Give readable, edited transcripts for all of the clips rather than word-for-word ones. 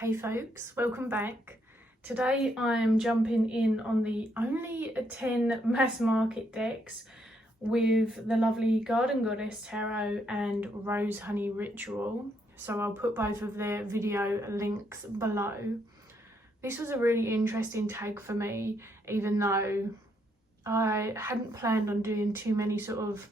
Hey folks, welcome back. Today I'm jumping in on the only 10 mass market decks with the lovely Garden Goddess Tarot and Rose Honey Ritual. So I'll put both of their video links below. This was a really interesting take for me, even though I hadn't planned on doing too many sort of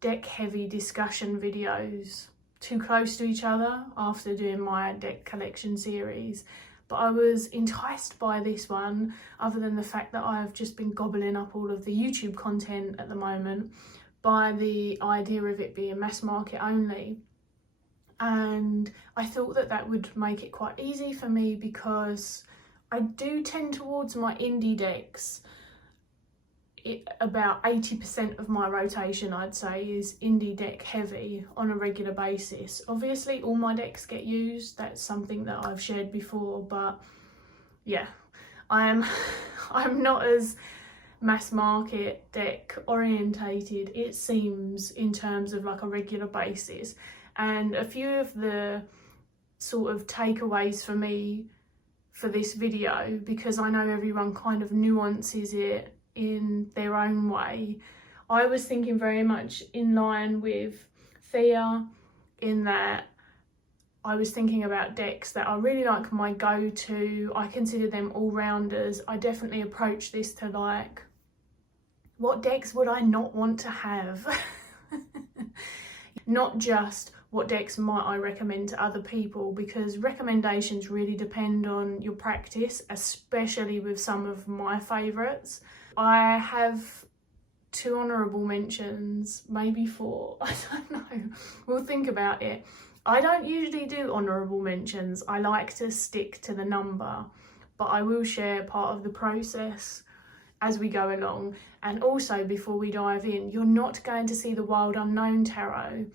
deck heavy discussion videos too close to each other after doing my deck collection series, but I was enticed by this one, other than the fact that I've just been gobbling up all of the YouTube content at the moment, by the idea of it being mass market only. And I thought that that would make it quite easy for me, because I do tend towards my indie decks. About 80% of my rotation, I'd say, is indie deck heavy on a regular basis. Obviously all my decks get used, that's something that I've shared before, but yeah, I'm not as mass market deck orientated, it seems, in terms of like a regular basis. And a few of the sort of takeaways for me for this video, because I know everyone kind of nuances it in their own way, I was thinking very much in line with Thea, in that I was thinking about decks that are really like my go-to. I consider them all-rounders. I definitely approach this to like, what decks would I not want to have? Not just what decks might I recommend to other people, because recommendations really depend on your practice, especially with some of my favourites. I have 2 honourable mentions, maybe 4, I don't know, we'll think about it. I don't usually do honourable mentions, I like to stick to the number, but I will share part of the process as we go along. And also, before we dive in, you're not going to see the Wild Unknown Tarot.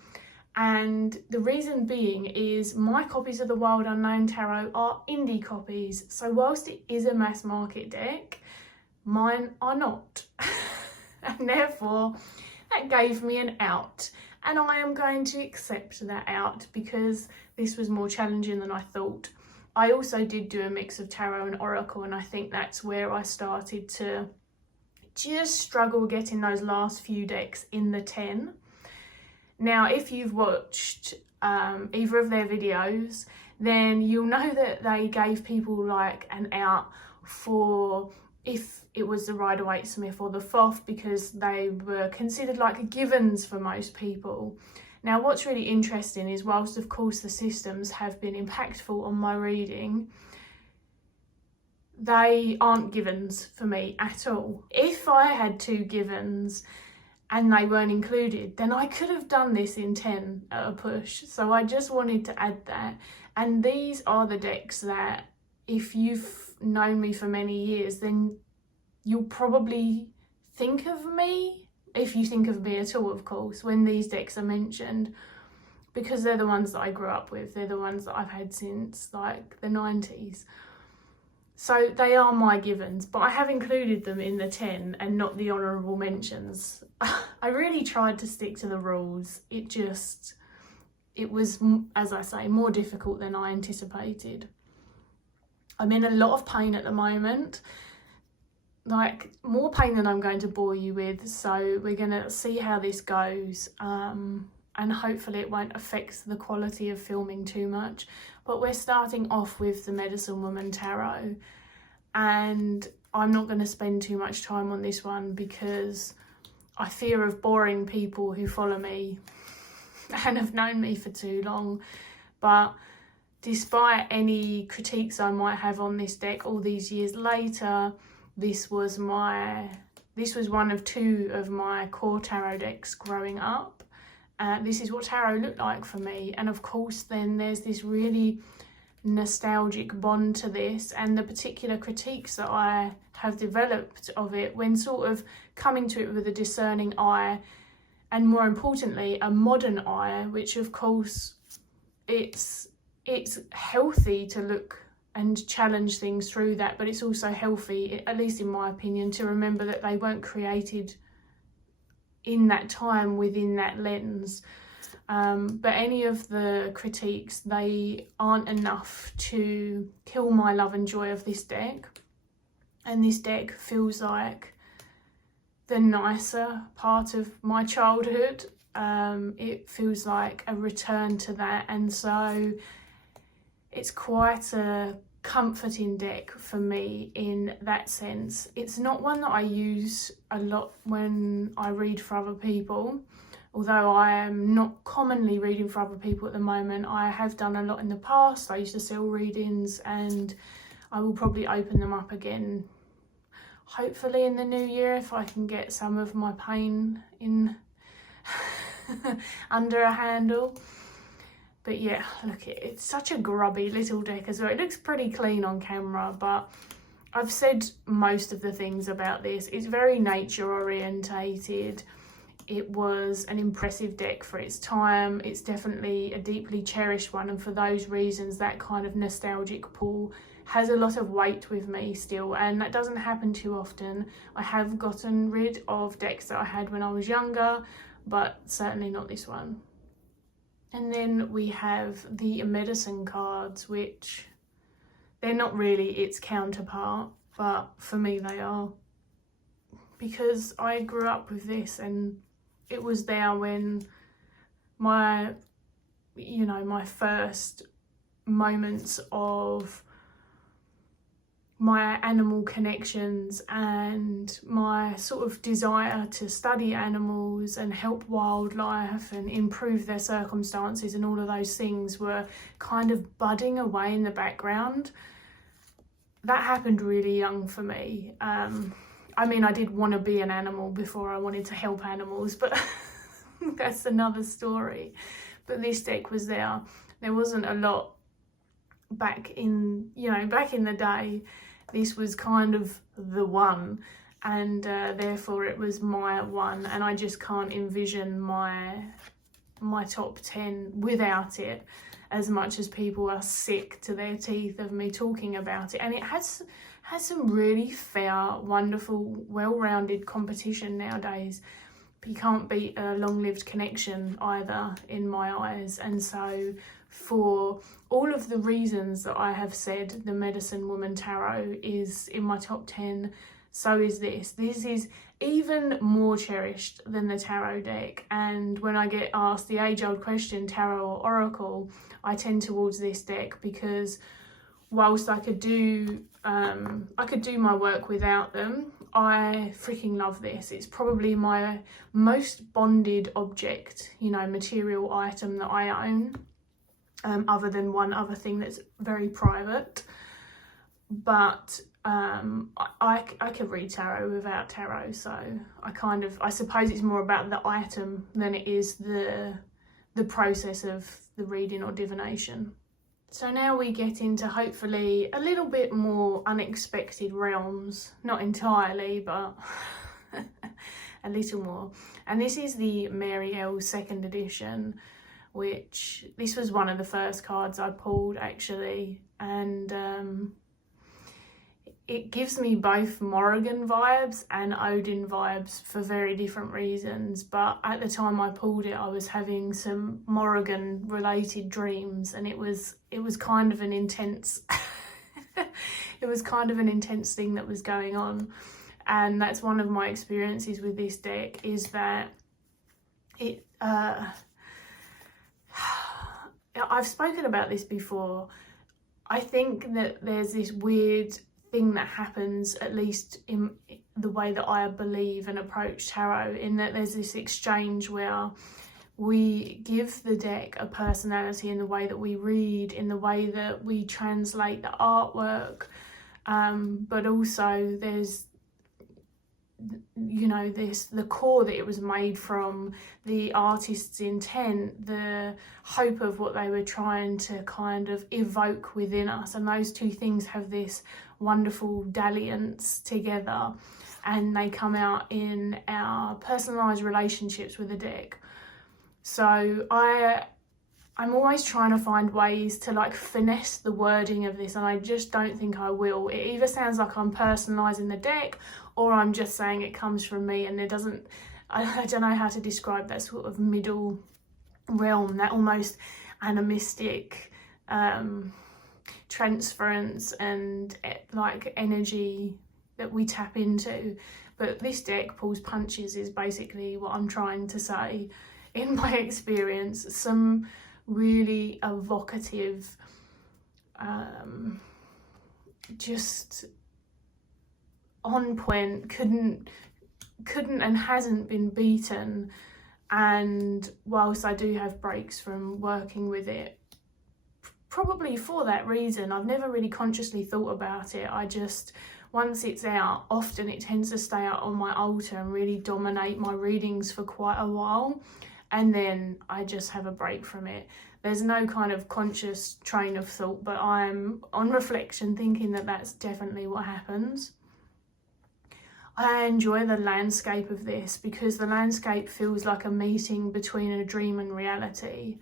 And the reason being is my copies of the Wild Unknown Tarot are indie copies. So whilst it is a mass market deck, mine are not. And therefore, that gave me an out. And I am going to accept that out, because this was more challenging than I thought. I also did do a mix of tarot and oracle, and I think that's where I started to just struggle getting those last few decks in the 10. Now, if you've watched either of their videos, then you'll know that they gave people like an out for if it was the Rider-Waite-Smith or the 𝗨, because they were considered like givens for most people. Now, what's really interesting is, whilst of course the systems have been impactful on my reading, they aren't givens for me at all. If I had 2 givens and they weren't included, then I could have done this in 10 at a push. So I just wanted to add that. And these are the decks that, if you've known me for many years, then you'll probably think of me, if you think of me at all, of course, when these decks are mentioned, because they're the ones that I grew up with. They're the ones that I've had since like the 90s. So they are my givens, but I have included them in the 10 and not the honourable mentions. I really tried to stick to the rules. It was, as I say, more difficult than I anticipated. I'm in a lot of pain at the moment, like more pain than I'm going to bore you with. So we're going to see how this goes, and hopefully it won't affect the quality of filming too much. But we're starting off with the Medicine Woman Tarot, and I'm not going to spend too much time on this one, because I fear of boring people who follow me and have known me for too long. But despite any critiques I might have on this deck all these years later, this was one of 2 of my core tarot decks growing up. This is what tarot looked like for me. And of course, then there's this really nostalgic bond to this, and the particular critiques that I have developed of it when sort of coming to it with a discerning eye, and more importantly, a modern eye, which of course it's healthy to look and challenge things through that, but it's also healthy, at least in my opinion, to remember that they weren't created in that time within that lens. But any of the critiques, they aren't enough to kill my love and joy of this deck. And this deck feels like the nicer part of my childhood. It feels like a return to that, and so it's quite a comforting deck for me in that sense. It's not one that I use a lot when I read for other people, although I am not commonly reading for other people at the moment. I have done a lot in the past. I used to sell readings, and I will probably open them up again, hopefully in the new year, if I can get some of my pain in under a handle. But yeah, look, it's such a grubby little deck as well. It looks pretty clean on camera, but I've said most of the things about this. It's very nature orientated. It was an impressive deck for its time. It's definitely a deeply cherished one, and for those reasons, that kind of nostalgic pull has a lot of weight with me still, and that doesn't happen too often. I have gotten rid of decks that I had when I was younger, but certainly not this one. And then we have the medicine cards, which they're not really its counterpart, but for me they are, because I grew up with this and it was there when my first moments of my animal connections and my sort of desire to study animals and help wildlife and improve their circumstances, and all of those things were kind of budding away in the background. That happened really young for me. I mean, I did want to be an animal before I wanted to help animals, but that's another story. But this deck was there. There wasn't a lot back in the day. This was kind of the one, and therefore it was my one, and I just can't envision my top 10 without it, as much as people are sick to their teeth of me talking about it. And it has some really fair, wonderful, well-rounded competition nowadays. But you can't beat a long-lived connection either, in my eyes. And so for all of the reasons that I have said, the Medicine Woman Tarot is in my top 10. So is this. This is even more cherished than the tarot deck. And when I get asked the age-old question, tarot or oracle, I tend towards this deck, because whilst I could do my work without them, I freaking love this. It's probably my most bonded object, material item that I own, other than one other thing that's very private. But I could read tarot without tarot, so I suppose it's more about the item than it is the process of the reading or divination. So now we get into hopefully a little bit more unexpected realms, not entirely, but a little more. And this is the Marielle 2nd edition, which this was one of the first cards I pulled actually, and it gives me both Morrigan vibes and Odin vibes for very different reasons. But at the time I pulled it, I was having some Morrigan related dreams, and it was kind of an intense it was kind of an intense thing that was going on. And that's one of my experiences with this deck, is that it I've spoken about this before. I think that there's this weird thing that happens, at least in the way that I believe and approach tarot, in that there's this exchange where we give the deck a personality in the way that we read, in the way that we translate the artwork, but also there's the core that it was made from, the artist's intent, the hope of what they were trying to kind of evoke within us, and those two things have this wonderful dalliance together, and they come out in our personalized relationships with the deck. So I'm always trying to find ways to finesse the wording of this, and I just don't think I will. It either sounds like I'm personalizing the deck, or I'm just saying it comes from me, and I don't know how to describe that sort of middle realm, that almost animistic transference and like energy that we tap into. But this deck, 𝗺𝗁𝗄𝗄𝗃, is basically what I'm trying to say. In my experience, some really evocative, just on point, couldn't and hasn't been beaten. And whilst I do have breaks from working with it, probably for that reason, I've never really consciously thought about it. I just, once it's out, often it tends to stay out on my altar and really dominate my readings for quite a while, and then I just have a break from it. There's no kind of conscious train of thought, but I'm on reflection thinking that that's definitely what happens. I enjoy the landscape of this because the landscape feels like a meeting between a dream and reality,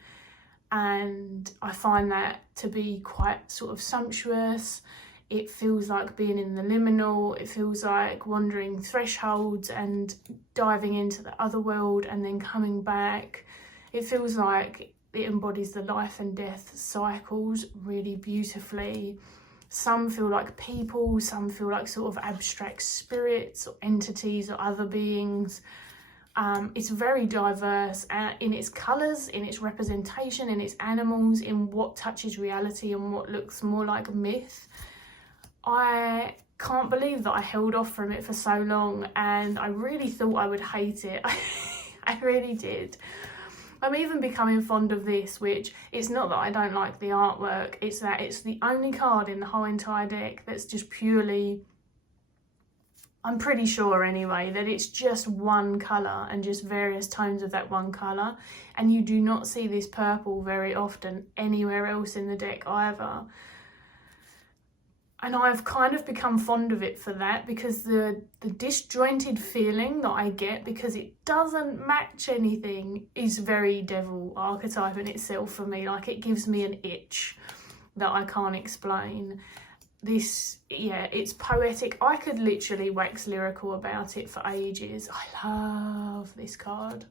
and I find that to be quite sort of sumptuous. It feels like being in the liminal, it feels like wandering thresholds and diving into the other world and then coming back. It feels like it embodies the life and death cycles really beautifully. Some feel like people, some feel like sort of abstract spirits or entities or other beings. It's very diverse in its colours, in its representation, in its animals, in what touches reality and what looks more like myth. I can't believe that I held off from it for so long, and I really thought I would hate it. I really did. I'm even becoming fond of this, which it's not that I don't like the artwork, it's that it's the only card in the whole entire deck that's just purely, I'm pretty sure anyway, that it's just one colour and just various tones of that one colour, and you do not see this purple very often anywhere else in the deck either. And I've kind of become fond of it for that, because the disjointed feeling that I get because it doesn't match anything is very devil archetype in itself for me. Like, it gives me an itch that I can't explain. This, yeah, it's poetic. I could literally wax lyrical about it for ages. I love this card.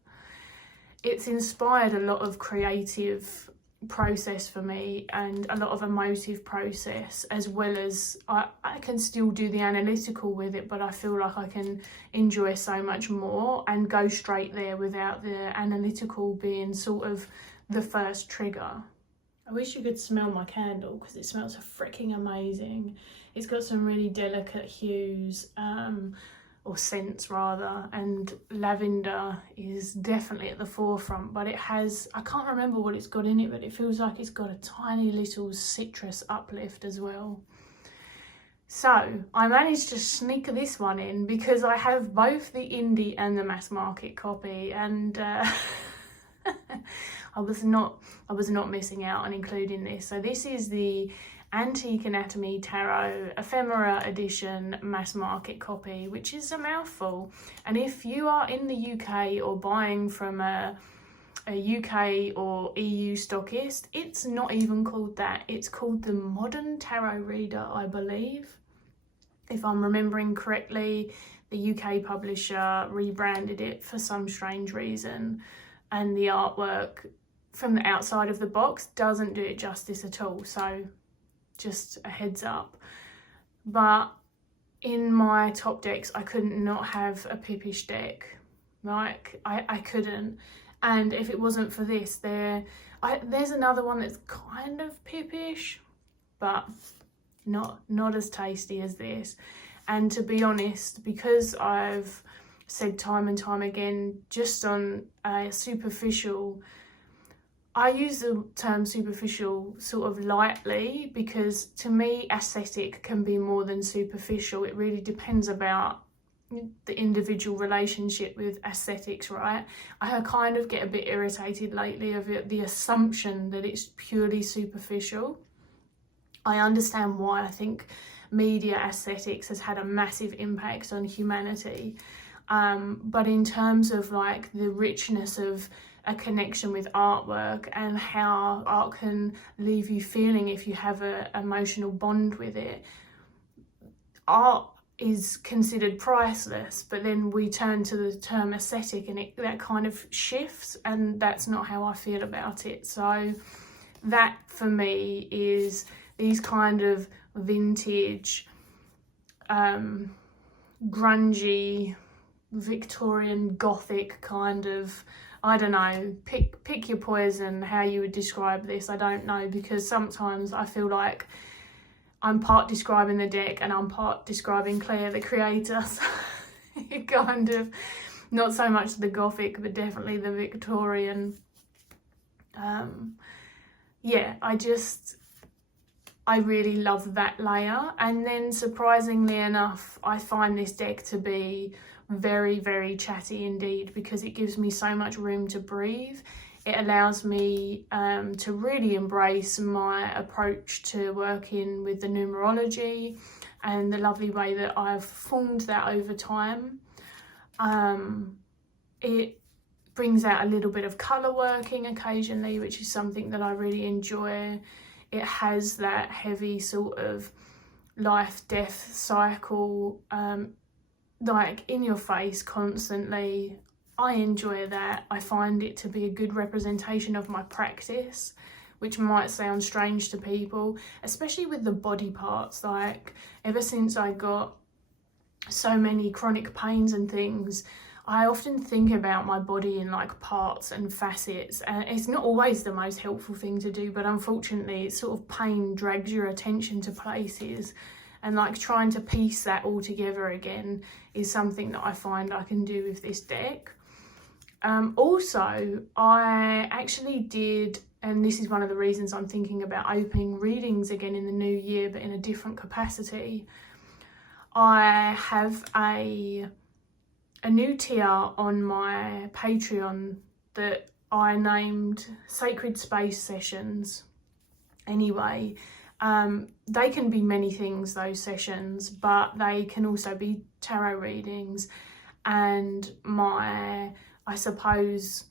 It's inspired a lot of creative process for me and a lot of emotive process, as well as I can still do the analytical with it, but I feel like I can enjoy so much more and go straight there without the analytical being sort of the first trigger. I wish you could smell my candle because it smells freaking amazing. It's got some really delicate hues, or scents rather, and lavender is definitely at the forefront, but it has, I can't remember what it's got in it, but it feels like it's got a tiny little citrus uplift as well. So I managed to sneak this one in because I have both the indie and the mass market copy, and I was not missing out on including this. So this is the Antique Anatomy Tarot Ephemera Edition mass market copy, which is a mouthful. And if you are in the UK or buying from a UK or EU stockist, it's not even called that. It's called the Modern Tarot Reader, I believe. If I'm remembering correctly, the UK publisher rebranded it for some strange reason, and the artwork from the outside of the box doesn't do it justice at all. So just a heads up. But in my top decks, I couldn't not have a Pippish deck. Like, I couldn't. And if it wasn't for this, there's another one that's kind of Pippish, but not as tasty as this. And to be honest, because I've said time and time again, just on a superficial, I use the term superficial sort of lightly, because to me aesthetic can be more than superficial. It really depends about the individual relationship with aesthetics, right? I kind of get a bit irritated lately of the assumption that it's purely superficial. I understand why. I think media aesthetics has had a massive impact on humanity, but in terms of like the richness of a connection with artwork and how art can leave you feeling if you have an emotional bond with it, art is considered priceless, but then we turn to the term aesthetic and that kind of shifts, and that's not how I feel about it. So that for me is these kind of vintage, grungy, Victorian Gothic kind of, I don't know, pick your poison how you would describe this. I don't know, because sometimes I feel like I'm part describing the deck and I'm part describing Claire the creator. So it kind of, not so much the Gothic, but definitely the Victorian. Yeah, I really love that layer. And then surprisingly enough, I find this deck to be very, very chatty indeed, because it gives me so much room to breathe. It allows me to really embrace my approach to working with the numerology and the lovely way that I've formed that over time. It brings out a little bit of colour working occasionally, which is something that I really enjoy. It has that heavy sort of life-death cycle, like in your face constantly. I enjoy that. I find it to be a good representation of my practice, which might sound strange to people, especially with the body parts. Like, ever since I got so many chronic pains and things, I often think about my body in like parts and facets, and it's not always the most helpful thing to do, but unfortunately it's sort of pain drags your attention to places, and like trying to piece that all together again is something that I find I can do with this deck. Also, I actually did, and this is one of the reasons I'm thinking about opening readings again in the new year, but in a different capacity. I have a new tier on my Patreon that I named Sacred Space Sessions. Anyway, they can be many things, those sessions, but they can also be tarot readings. And my, I suppose,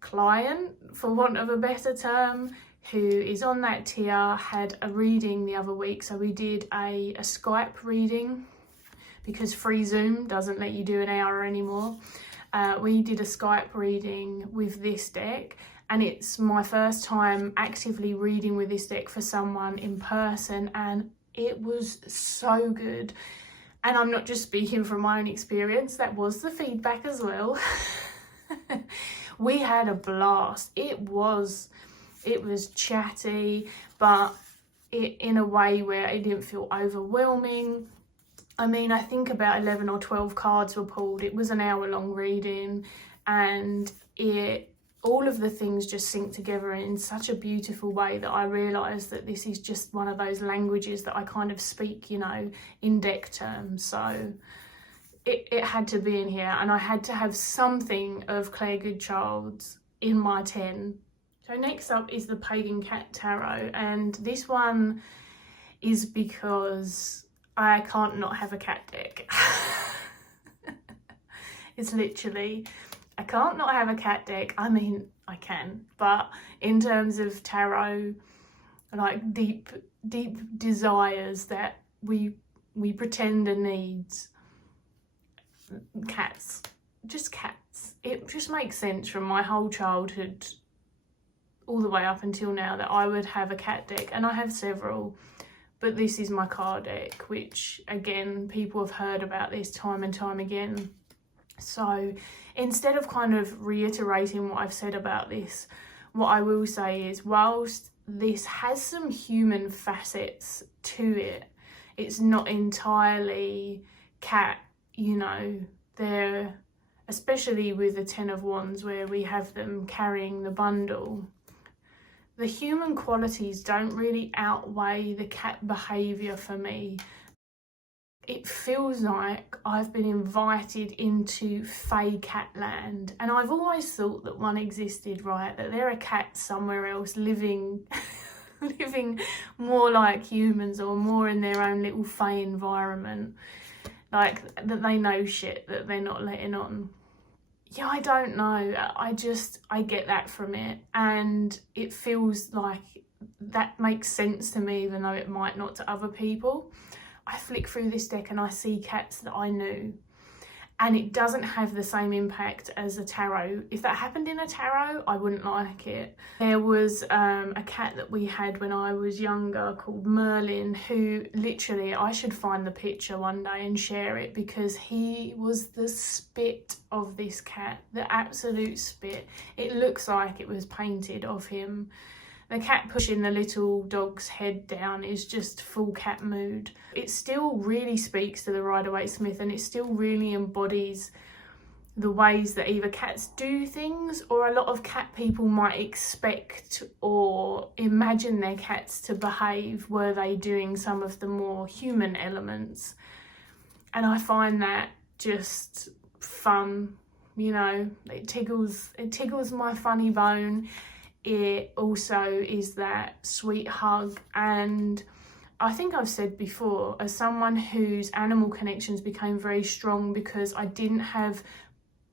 client, for want of a better term, who is on that tier, had a reading the other week. So we did a Skype reading, because free Zoom doesn't let you do an hour anymore. We did a Skype reading with this deck, and it's my first time actively reading with this deck for someone in person, and it was so good. And I'm not just speaking from my own experience, that was the feedback as well. We had a blast. It was chatty, but in a way where it didn't feel overwhelming. I mean, I think about 11 or 12 cards were pulled. It was an hour-long reading, and all of the things just synced together in such a beautiful way that I realised that this is just one of those languages that I kind of speak, you know, in deck terms. So it had to be in here, and I had to have something of 𝗪𝗏𝗄𝗏𝗄𝗏's in my 10. So next up is the Pagan Cat Tarot, and this one is because I can't not have a cat deck. It's literally, I can't not have a cat deck. I mean, I can, but in terms of tarot, like deep desires that we pretend are needs, cats, just cats. It just makes sense from my whole childhood all the way up until now that I would have a cat deck, and I have several. But this is my card deck, which again, people have heard about this time and time again. So instead of kind of reiterating what I've said about this, what I will say is, whilst this has some human facets to it, it's not entirely cat, you know. They're, especially with the 10 of Wands where we have them carrying the bundle, the human qualities don't really outweigh the cat behaviour for me. It feels like I've been invited into fey cat land, and I've always thought that one existed, right? That there are cats somewhere else living more like humans, or more in their own little fey environment, like that they know shit that they're not letting on. Yeah, I don't know. I get that from it, and it feels like that makes sense to me, even though it might not to other people. I flick through this deck and I see cats that I knew. And it doesn't have the same impact as a tarot. If that happened in a tarot, I wouldn't like it. There was a cat that we had when I was younger called Merlin, who literally, I should find the picture one day and share it, because he was the spit of this cat, the absolute spit. It looks like it was painted of him. The cat pushing the little dog's head down is just full cat mood. It still really speaks to the 𝗪𝗿𝗀𝗀, and it still really embodies the ways that either cats do things, or a lot of cat people might expect or imagine their cats to behave were they doing some of the more human elements. And I find that just fun, you know, it tickles my funny bone. It also is that sweet hug. And I think I've said before, as someone whose animal connections became very strong because I didn't have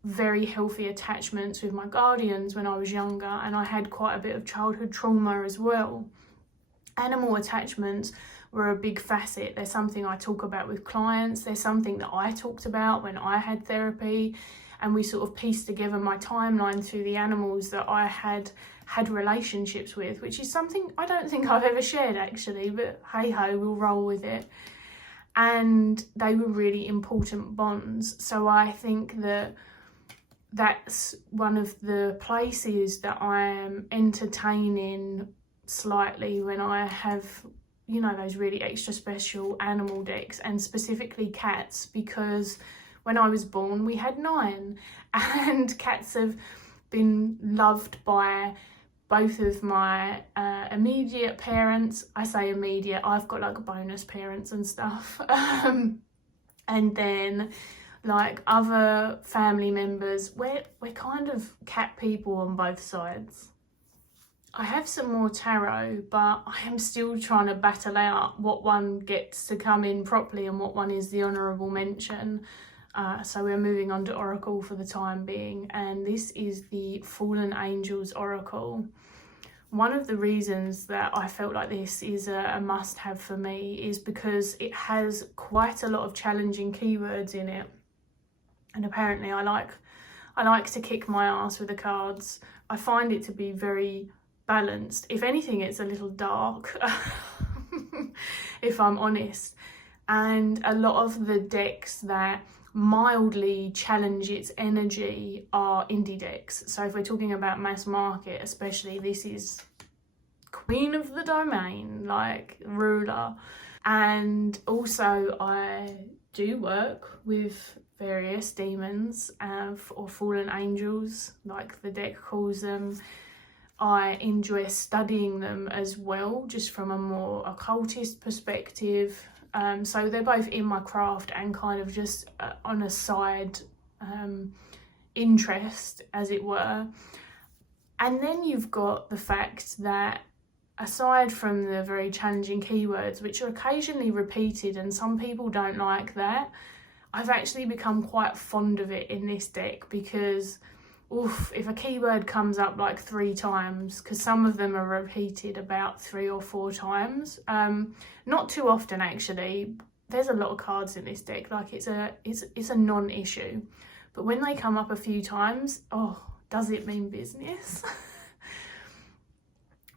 very healthy attachments with my guardians when I was younger, and I had quite a bit of childhood trauma as well. Animal attachments were a big facet. They're something I talk about with clients. They're something that I talked about when I had therapy, and we sort of pieced together my timeline through the animals that I had relationships with, which is something I don't think I've ever shared actually, but hey ho, we'll roll with it. And they were really important bonds. So I think that that's one of the places that I am entertaining slightly when I have, you know, those really extra special animal decks, and specifically cats, because when I was born we had 9, and cats have been loved by both of my immediate parents. I say immediate, I've got like bonus parents and stuff. And then like other family members, we're kind of cat people on both sides. I have some more tarot, but I am still trying to battle out what one gets to come in properly and what one is the honourable mention. So we're moving on to Oracle for the time being, and this is the Fallen Angels Oracle. One of the reasons that I felt like this is a must-have for me is because it has quite a lot of challenging keywords in it, and apparently I like to kick my ass with the cards. I find it to be very balanced. If anything, it's a little dark, if I'm honest. And a lot of the decks that mildly challenge its energy are indie decks. So if we're talking about mass market especially, this is queen of the domain, like ruler. And also I do work with various demons or fallen angels, like the deck calls them. I enjoy studying them as well, just from a more occultist perspective. So they're both in my craft and kind of just on a side interest, as it were. And then you've got the fact that aside from the very challenging keywords, which are occasionally repeated and some people don't like that, I've actually become quite fond of it in this deck, because if a keyword comes up like 3 times, because some of them are repeated about 3 or 4 times, not too often actually. There's a lot of cards in this deck, like it's a non-issue, but when they come up a few times, does it mean business?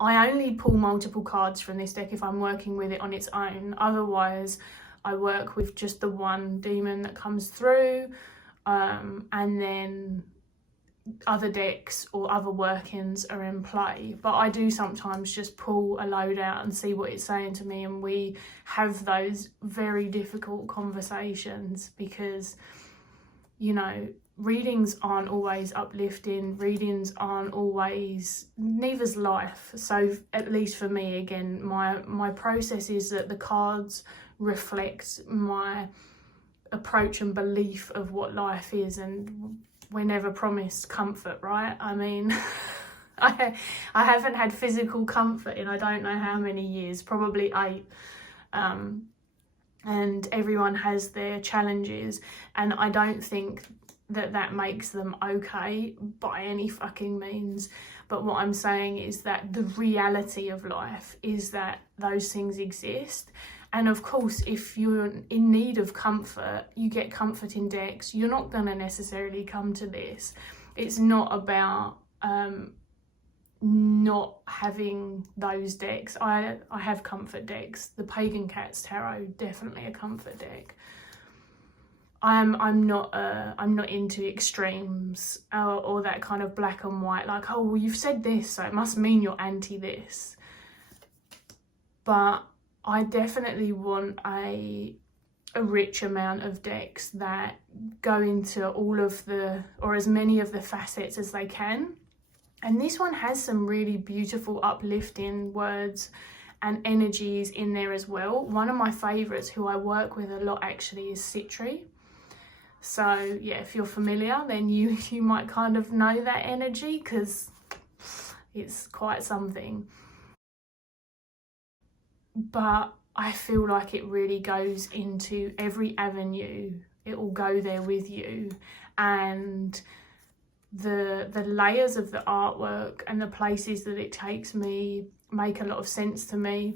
I only pull multiple cards from this deck if I'm working with it on its own. Otherwise I work with just the one demon that comes through, and then other decks or other workings are in play. But I do sometimes just pull a load out and see what it's saying to me, and we have those very difficult conversations, because, you know, readings aren't always uplifting, readings aren't always, neither's life. So at least for me, again, my process is that the cards reflect my approach and belief of what life is, and we're never promised comfort, right? I mean, I haven't had physical comfort in I don't know how many years, probably 8. And everyone has their challenges, and I don't think that makes them okay by any fucking means. but what I'm saying is that the reality of life is that those things exist. And of course, if you're in need of comfort, you get comfort in decks. You're not going to necessarily come to this. It's not about not having those decks. I have comfort decks. The Pagan Cats Tarot, definitely a comfort deck. I'm not into extremes or that kind of black and white, like, oh, well, you've said this, so it must mean you're anti this. But I definitely want a rich amount of decks that go into all of the, or as many of the facets as they can. And this one has some really beautiful uplifting words and energies in there as well. One of my favourites, who I work with a lot actually, is 𝗪𝗺. So yeah, if you're familiar, then you might kind of know that energy, because it's quite something. But I feel like it really goes into every avenue. It will go there with you, and the layers of the artwork and the places that it takes me make a lot of sense to me.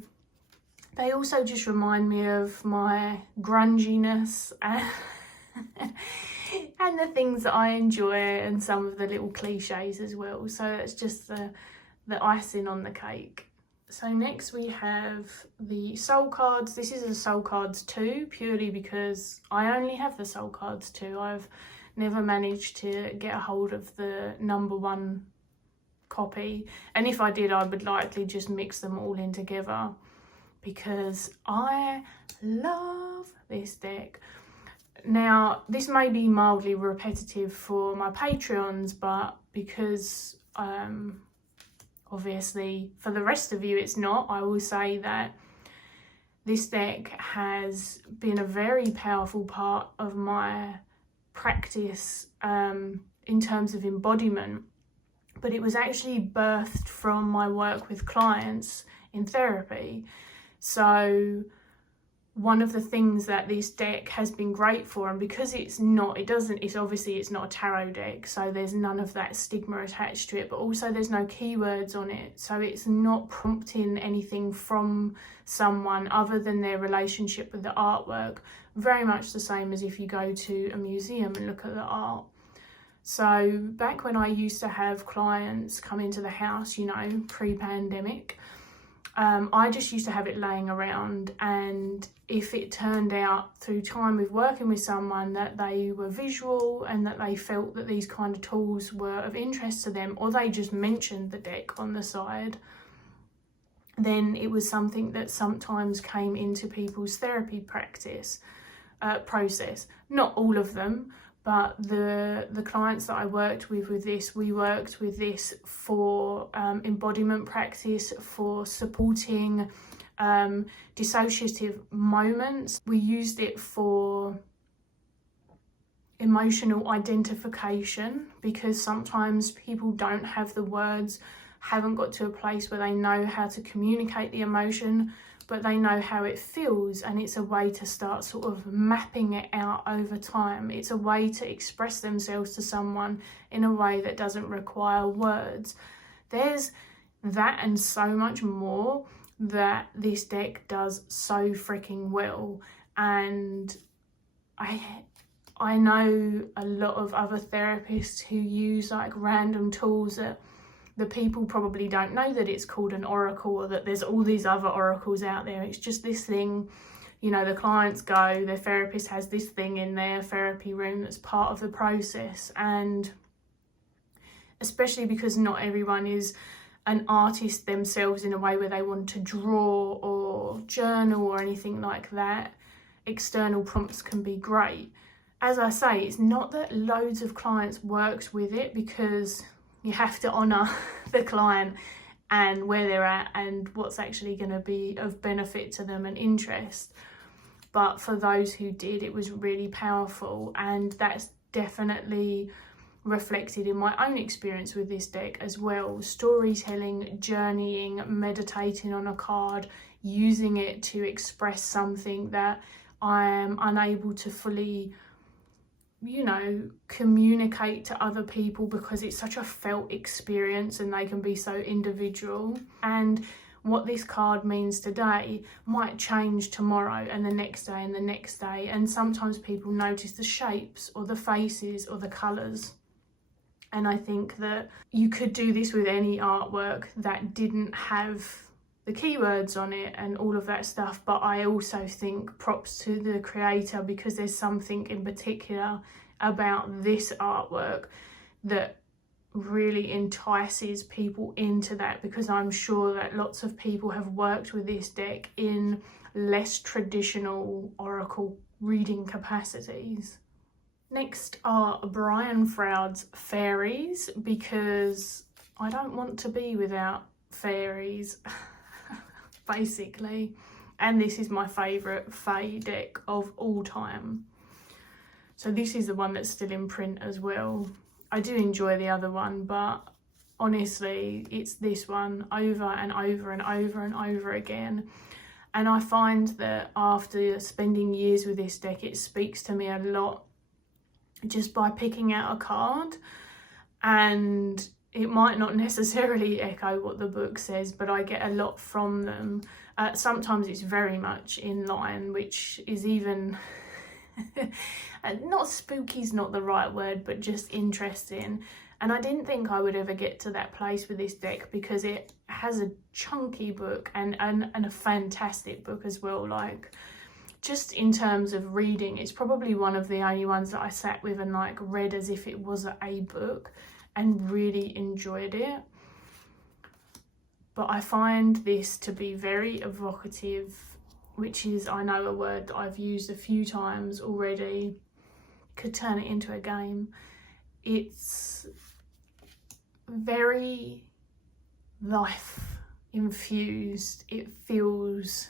They also just remind me of my grunginess and the things that I enjoy, and some of the little cliches as well. So that's just the icing on the cake. So next we have the soul cards. This is a soul cards 2, purely because I only have the soul cards 2. I've never managed to get a hold of the #1 copy, and if I did, I would likely just mix them all in together, because I love this deck. Now, this may be mildly repetitive for my Patreons, but because obviously for the rest of you it's not, I will say that this deck has been a very powerful part of my practice in terms of embodiment. But it was actually birthed from my work with clients in therapy. So one of the things that this deck has been great for, and because it's not a tarot deck, so there's none of that stigma attached to it, but also there's no keywords on it, so it's not prompting anything from someone other than their relationship with the artwork. Very much the same as if you go to a museum and look at the art. So back when I used to have clients come into the house, you know, pre-pandemic, I just used to have it laying around, and if it turned out through time with working with someone that they were visual and that they felt that these kind of tools were of interest to them, or they just mentioned the deck on the side, then it was something that sometimes came into people's therapy process. Not all of them, but the clients that I worked with this, we worked with this for embodiment practice, for supporting dissociative moments. We used it for emotional identification, because sometimes people don't have the words, haven't got to a place where they know how to communicate the emotion, but they know how it feels, and it's a way to start sort of mapping it out over time. It's a way to express themselves to someone in a way that doesn't require words. There's that and so much more that this deck does so freaking well. And I know a lot of other therapists who use like random tools that the people probably don't know that it's called an oracle, or that there's all these other oracles out there. It's just this thing, you know, the clients go, their therapist has this thing in their therapy room that's part of the process. And especially because not everyone is an artist themselves in a way where they want to draw or journal or anything like that, external prompts can be great. As I say, it's not that loads of clients works with it, because you have to honour the client and where they're at and what's actually going to be of benefit to them and interest. But for those who did, it was really powerful, and that's definitely reflected in my own experience with this deck as well. Storytelling, journeying, meditating on a card, using it to express something that I am unable to fully you know, communicate to other people, because it's such a felt experience and they can be so individual. And what this card means today might change tomorrow and the next day and the next day. And sometimes people notice the shapes or the faces or the colours. And I think that you could do this with any artwork that didn't have the keywords on it and all of that stuff. But I also think props to the creator, because there's something in particular about this artwork that really entices people into that, because I'm sure that lots of people have worked with this deck in less traditional oracle reading capacities. Next are Brian Froud's fairies, because I don't want to be without fairies, basically. And this is my favourite Fae deck of all time. So this is the one that's still in print as well. I do enjoy the other one, but honestly, it's this one over and over and over and over again. And I find that after spending years with this deck, it speaks to me a lot just by picking out a card. And it might not necessarily echo what the book says, but I get a lot from them. Sometimes it's very much in line, which is even... not spooky is not the right word, but just interesting. And I didn't think I would ever get to that place with this deck, because it has a chunky book and a fantastic book as well. Like, just in terms of reading, it's probably one of the only ones that I sat with and like read as if it was a book and really enjoyed it. But I find this to be very evocative, which is, I know, a word that I've used a few times already. Could turn it into a game. It's very life infused. It feels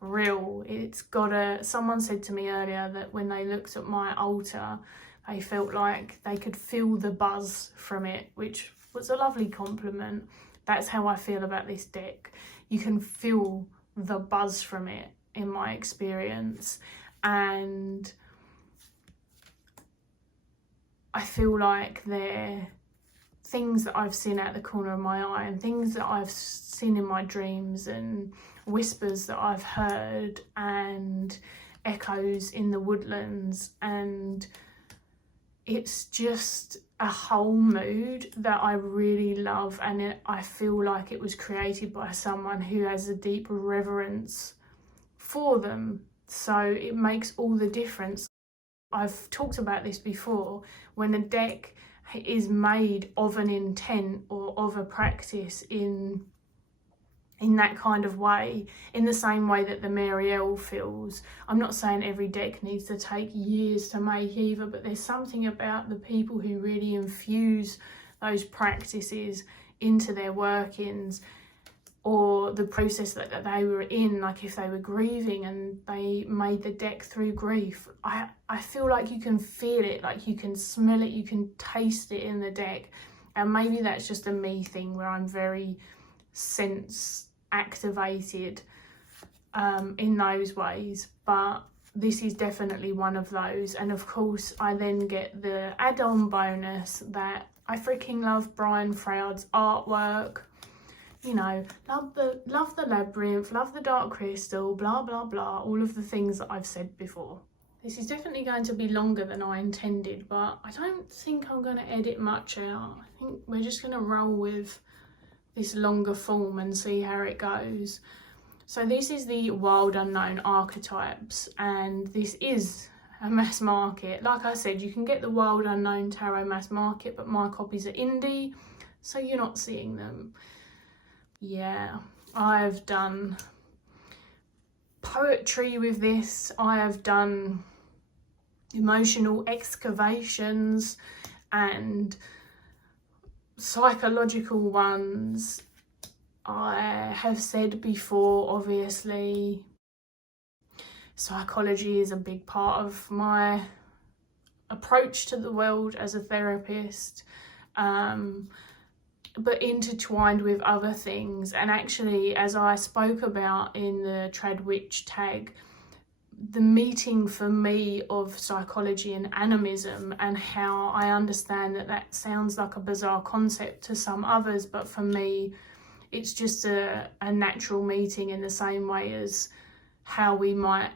real. It's got a... Someone said to me earlier that when they looked at my altar, they felt like they could feel the buzz from it, which was a lovely compliment. That's how I feel about this deck. You can feel the buzz from it, in my experience. And I feel like they're things that I've seen out the corner of my eye, and things that I've seen in my dreams, and whispers that I've heard, and echoes in the woodlands. And it's just a whole mood that I really love, and I feel like it was created by someone who has a deep reverence for them. So it makes all the difference. I've talked about this before. When a deck is made of an intent or of a practice in that kind of way, in the same way that the Marielle feels. I'm not saying every deck needs to take years to make either, but there's something about the people who really infuse those practices into their workings, or the process that they were in, like if they were grieving and they made the deck through grief. I feel like you can feel it, like you can smell it, you can taste it in the deck. And maybe that's just a me thing where I'm very sense activated in those ways, but this is definitely one of those. And of course I then get the add-on bonus that I freaking love Brian Froud's artwork. You know, love the labyrinth, love the dark crystal, blah blah blah, all of the things that I've said before. This is definitely going to be longer than I intended, but I don't think I'm going to edit much out. I think we're just going to roll with this longer form and see how it goes. So this is the Wild Unknown Archetypes, and this is a mass market. Like I said, you can get the Wild Unknown Tarot mass market, but my copies are indie, so you're not seeing them. Yeah, I've done poetry with this. I have done emotional excavations and psychological ones. I have said before, obviously, psychology is a big part of my approach to the world as a therapist. But intertwined with other things. And actually, as I spoke about in the Trad Witch tag, the meeting for me of psychology and animism, and how I understand that sounds like a bizarre concept to some others, but for me it's just a natural meeting, in the same way as how we might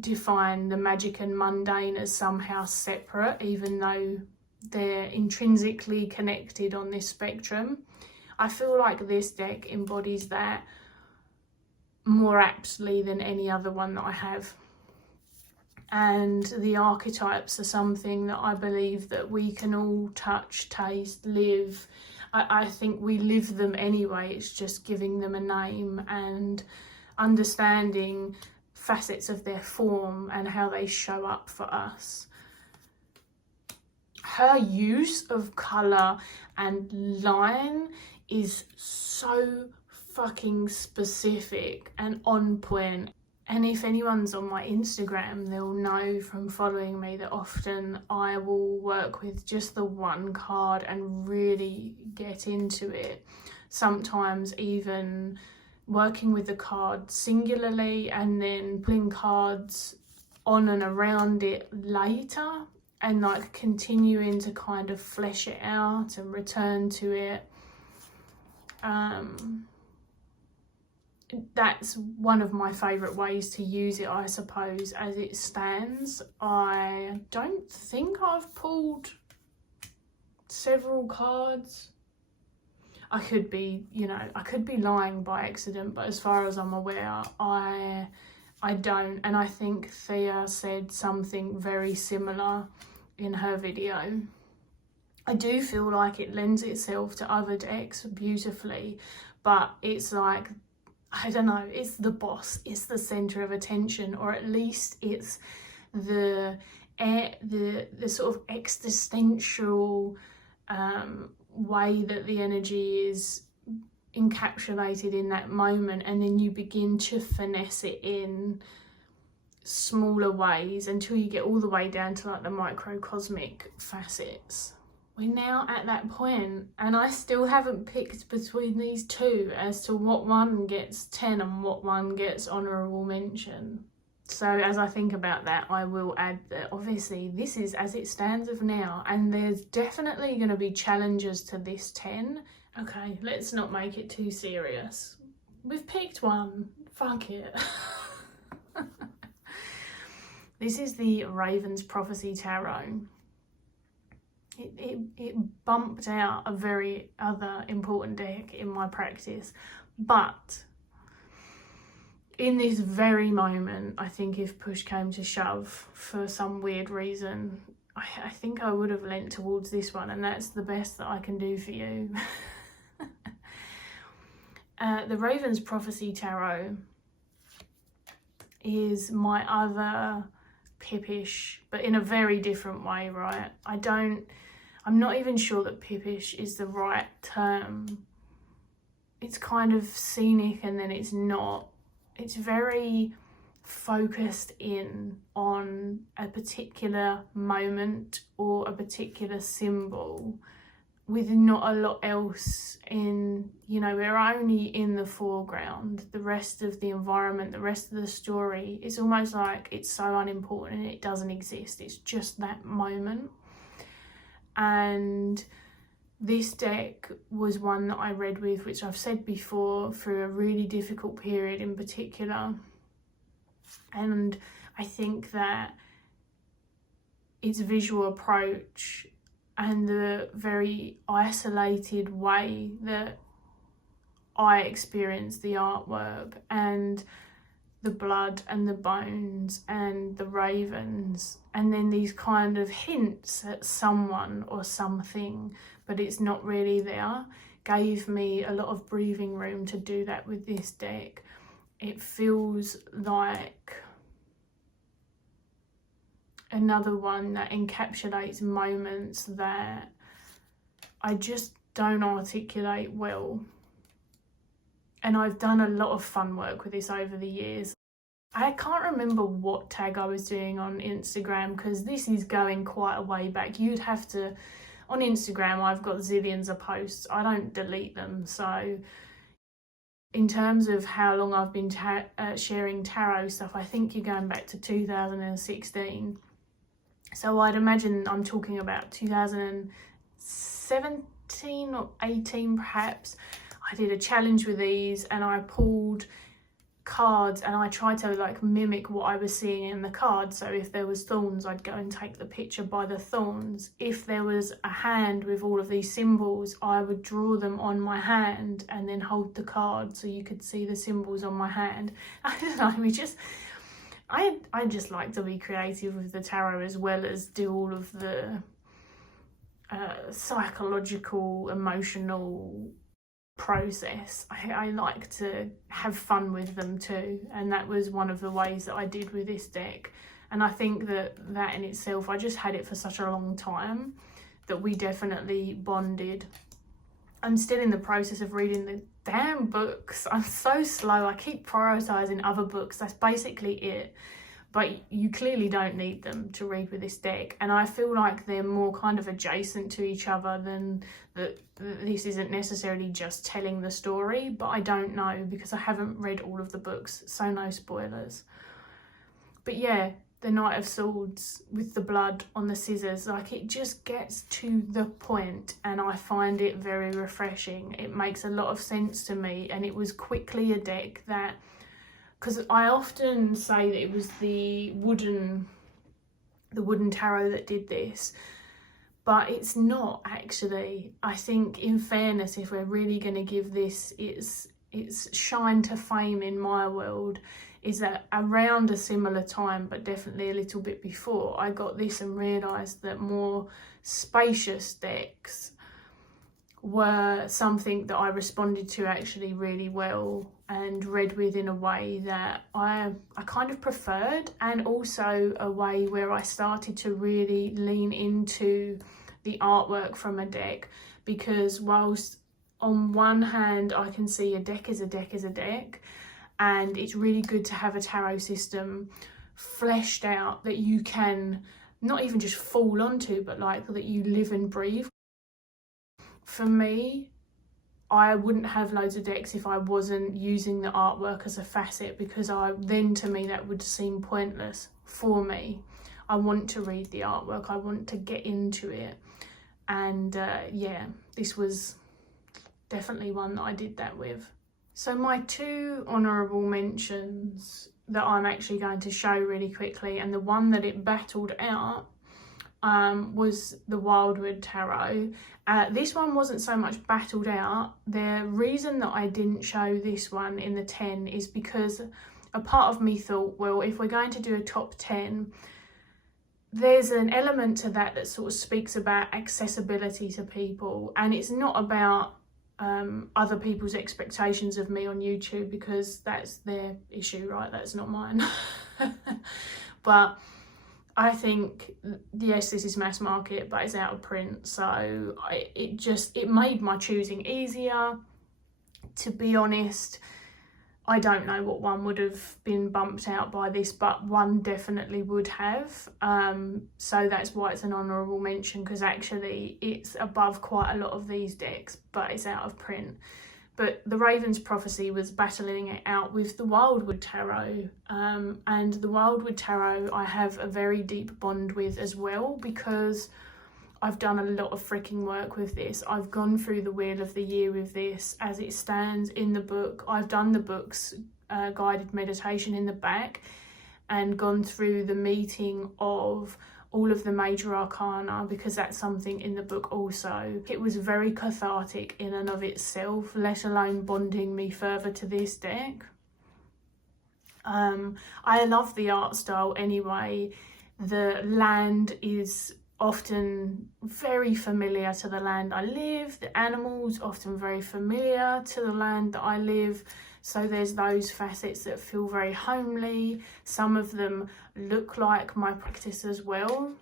define the magic and mundane as somehow separate, even though they're intrinsically connected on this spectrum. I feel like this deck embodies that more aptly than any other one that I have. And the archetypes are something that I believe that we can all touch, taste, live. I think we live them anyway. It's just giving them a name and understanding facets of their form and how they show up for us. Her use of colour and line is so fucking specific and on point. And if anyone's on my Instagram, they'll know from following me that often I will work with just the one card and really get into it. Sometimes even working with the card singularly and then pulling cards on and around it later, and like continuing to kind of flesh it out and return to it. That's one of my favourite ways to use it, I suppose, as it stands. I don't think I've pulled several cards. I could be, I could be lying by accident, but as far as I'm aware, I don't. And I think Thea said something very similar in her video. I do feel like it lends itself to other decks beautifully, but it's like, I don't know, it's the boss, it's the centre of attention, or at least it's the sort of existential way that the energy is encapsulated in that moment, and then you begin to finesse it in smaller ways until you get all the way down to like the microcosmic facets. We're now at that point, and I still haven't picked between these two as to what one gets 10 and what one gets honourable mention. So as I think about that, I will add that obviously this is as it stands of now, and there's definitely going to be challenges to this 10. Okay, let's not make it too serious. We've picked one. Fuck it. This is the Raven's Prophecy Tarot. It bumped out a very other important deck in my practice, but in this very moment, I think if push came to shove for some weird reason, I think I would have leant towards this one, and that's the best that I can do for you. The Raven's Prophecy Tarot is my other Pippish, but in a very different way, right? I'm not even sure that Pippish is the right term. It's kind of scenic and then it's not. It's very focused in on a particular moment or a particular symbol with not a lot else in, we're only in the foreground. The rest of the environment, the rest of the story, it's almost like it's so unimportant and it doesn't exist. It's just that moment. And this deck was one that I read with, which I've said before, for a really difficult period in particular. And I think that its visual approach and the very isolated way that I experienced the artwork, and the blood and the bones and the ravens, and then these kind of hints at someone or something, but it's not really there, gave me a lot of breathing room to do that with this deck. It feels like another one that encapsulates moments that I just don't articulate well. And I've done a lot of fun work with this over the years. I can't remember what tag I was doing on Instagram, because this is going quite a way back. You'd have to, on Instagram I've got zillions of posts. I don't delete them, so in terms of how long I've been sharing tarot stuff, I think you're going back to 2016. So I'd imagine I'm talking about 2017 or 18 perhaps. I did a challenge with these and I pulled cards and I tried to like mimic what I was seeing in the cards. So if there was thorns, I'd go and take the picture by the thorns. If there was a hand with all of these symbols, I would draw them on my hand and then hold the card so you could see the symbols on my hand. I don't know, I just like to be creative with the tarot as well as do all of the psychological, emotional process. I like to have fun with them too, and that was one of the ways that I did with this deck. And I think that in itself, I just had it for such a long time that we definitely bonded. I'm still in the process of reading the damn books. I'm so slow. I keep prioritizing other books. That's basically it. But you clearly don't need them to read with this deck. And I feel like they're more kind of adjacent to each other than that. This isn't necessarily just telling the story, but I don't know because I haven't read all of the books, so no spoilers. But yeah, the Knight of Swords with the blood on the scissors, like it just gets to the point and I find it very refreshing. It makes a lot of sense to me, and it was quickly a deck that, because I often say that it was the wooden tarot that did this, but it's not actually. I think in fairness, if we're really going to give this its shine to fame in my world, is that around a similar time, but definitely a little bit before, I got this and realised that more spacious decks were something that I responded to actually really well and read with in a way that I kind of preferred, and also a way where I started to really lean into the artwork from a deck, because whilst on one hand I can see a deck is a deck is a deck, and it's really good to have a tarot system fleshed out that you can not even just fall onto, but like that you live and breathe. For me, I wouldn't have loads of decks if I wasn't using the artwork as a facet, because to me that would seem pointless for me. I want to read the artwork, I want to get into it, and yeah, this was definitely one that I did that with. So my two honourable mentions that I'm actually going to show really quickly, and the one that it battled out was the Wildwood Tarot. This one wasn't so much battled out. The reason that I didn't show this one in the 10 is because a part of me thought, well, if we're going to do a top 10, there's an element to that sort of speaks about accessibility to people, and it's not about other people's expectations of me on YouTube, because that's their issue, right? That's not mine. But I think, yes, this is mass market, but it's out of print, so it made my choosing easier. To be honest, I don't know what one would have been bumped out by this, but one definitely would have. So that's why it's an honourable mention, because actually it's above quite a lot of these decks, but it's out of print. But the Raven's Prophecy was battling it out with the Wildwood Tarot. And the Wildwood Tarot I have a very deep bond with as well, because I've done a lot of freaking work with this. I've gone through the Wheel of the Year with this as it stands in the book. I've done the book's guided meditation in the back and gone through the meeting of all of the major arcana, because that's something in the book also. It was very cathartic in and of itself, let alone bonding me further to this deck. I love the art style anyway. The land is often very familiar to the land I live. The animals often very familiar to the land that I live. So there's those facets that feel very homely. Some of them look like my practice as well.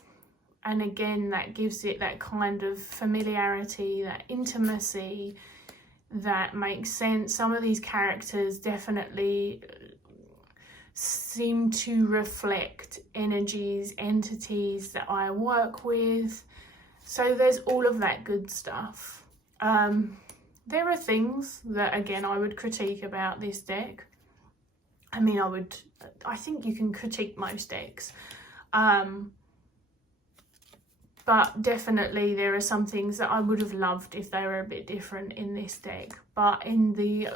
And again, that gives it that kind of familiarity, that intimacy that makes sense. Some of these characters definitely seem to reflect energies, entities that I work with. So there's all of that good stuff. There are things that, again, I would critique about this deck. I mean, I think you can critique most decks. But definitely there are some things that I would have loved if they were a bit different in this deck. But in the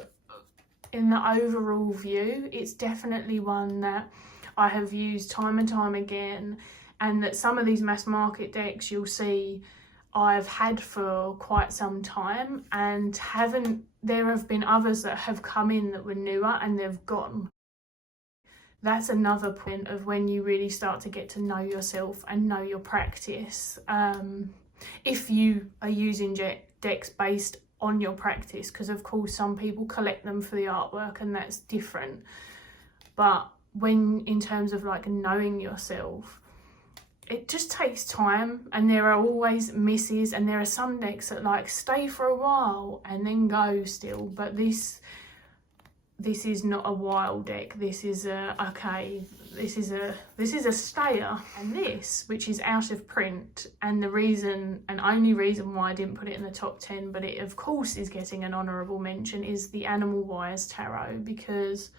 overall view, it's definitely one that I have used time and time again, and that some of these mass market decks you'll see I've had for quite some time, and there have been others that have come in that were newer and they've gone. That's another point of when you really start to get to know yourself and know your practice. If you are using decks based on your practice, because of course some people collect them for the artwork and that's different. But when, in terms of like knowing yourself, it just takes time, and there are always misses, and there are some decks that like stay for a while and then go still. But this is not a wild deck. This is a stayer. And this, which is out of print, and the reason and only reason why I didn't put it in the top 10, but it of course is getting an honourable mention, is the Animal Wise Tarot, because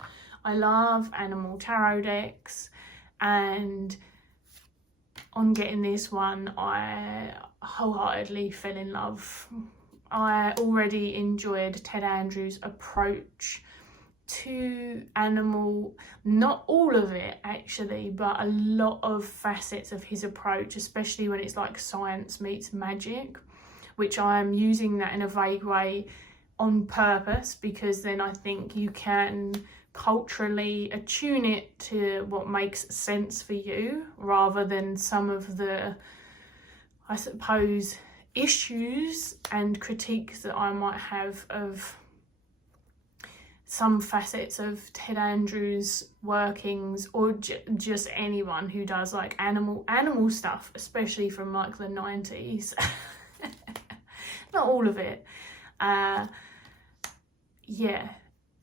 I love animal tarot decks, and on getting this one I wholeheartedly fell in love. I already enjoyed Ted Andrews' approach to animal, not all of it actually, but a lot of facets of his approach, especially when it's like science meets magic, which I am using that in a vague way on purpose, because then I think you can culturally attune it to what makes sense for you, rather than some of the, I suppose, issues and critiques that I might have of some facets of Ted Andrews' workings, or just anyone who does like animal stuff, especially from like the 90s. Not all of it. Yeah,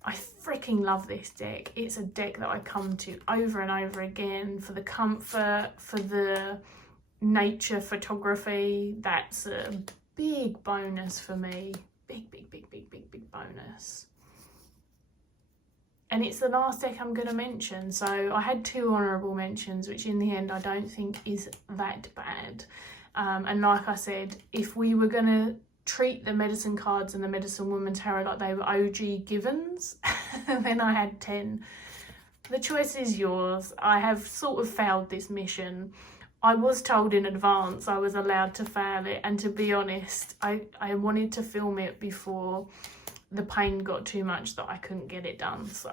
I freaking love this deck. It's a deck that I come to over and over again for the comfort, for the nature photography. That's a big bonus for me. Big bonus. And it's the last deck I'm going to mention. So I had 2 honourable mentions, which in the end I don't think is that bad. And like I said, if we were going to treat the medicine cards and the Medicine Woman Tarot like they were OG givens, then I had 10. The choice is yours. I have sort of failed this mission. I was told in advance I was allowed to fail it, and to be honest, I wanted to film it before the pain got too much that I couldn't get it done. So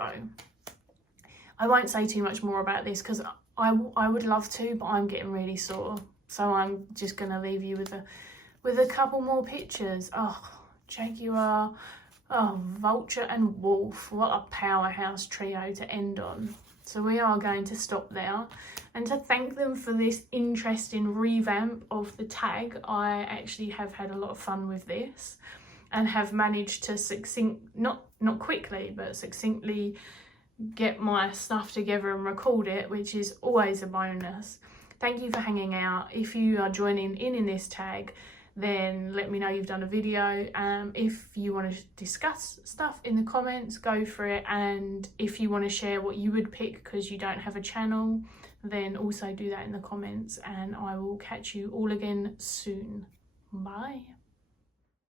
I won't say too much more about this, because I would love to, but I'm getting really sore. So I'm just going to leave you with a couple more pictures. Oh, Jaguar, oh, Vulture and Wolf. What a powerhouse trio to end on. So we are going to stop there. And to thank them for this interesting revamp of the tag, I actually have had a lot of fun with this, and have managed to not quickly, but succinctly get my stuff together and record it, which is always a bonus. Thank you for hanging out. If you are joining in this tag, then let me know you've done a video. If you want to discuss stuff in the comments, go for it. And if you want to share what you would pick because you don't have a channel, then also do that in the comments, and I will catch you all again soon. Bye.